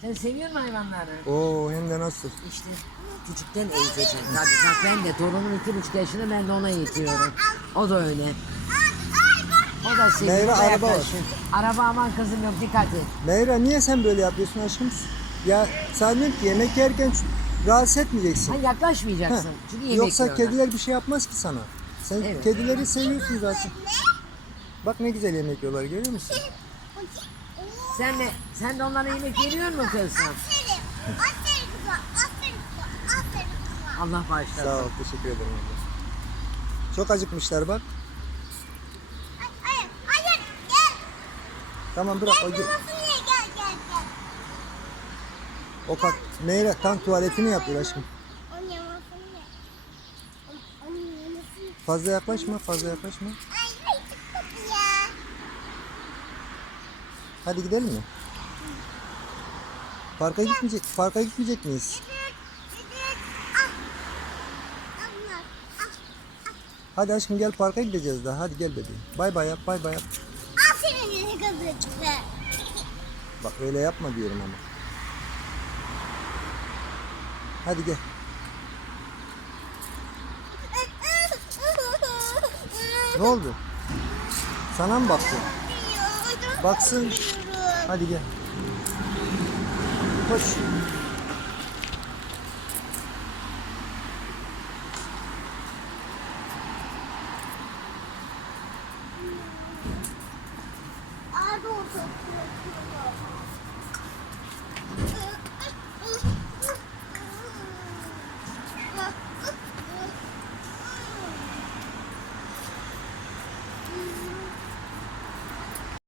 Sen seviyor musun hayvanları? Oo hem de nasıl? İşte küçükten eğiteceğim. Tabii bak ben de torunum iki buçuk yaşında ben de ona eğitiyorum. O da öyle. O da seviyor. Da araba var. yaklaşıyor. Araba aman kızım yok dikkat et. Meyra niye sen böyle yapıyorsun aşkım? Ya sen diyorum ki yemek yerken rahatsız etmeyeceksin. Ha, yaklaşmayacaksın. Heh. Çünkü yemek Yoksa yiyorlar. kediler bir şey yapmaz ki sana. Sen Evet. kedileri seviyorsun zaten. Bak ne güzel yemek yiyorlar görüyor musun? Sen de, sen de onlara yemek veriyor musun kızım? Aferin. Aferin kızım. Aferin kızım. Aferin kızım. Allah bağışlasın. Sağ ol teşekkür ederim. abla. Çok acıkmışlar bak. Hayır. Hayır. Gel. Tamam bırak o, Gel. Ye. Gel. Gel. Gel. o kat. Meyra tam tuvaletini yapıyor aşkım. Onun yamasını ye. Onun yamasını ye. Fazla yaklaşma fazla yaklaşma. Ay. Ay. Çok tatlı ya. Hadi gidelim mi? Parka gitmeyecek, parka gitmeyecek miyiz? Al. Al. Al. Hadi aşkım gel parka gideceğiz daha. Hadi gel bebeğim. Bay bay yap, bay bay yap. Aferin yine kızım. Bak öyle yapma diyorum ama. Hadi gel. Ne oldu? Sana mı baktı? Baksın. Hadi gel. Koş. Abi o çok.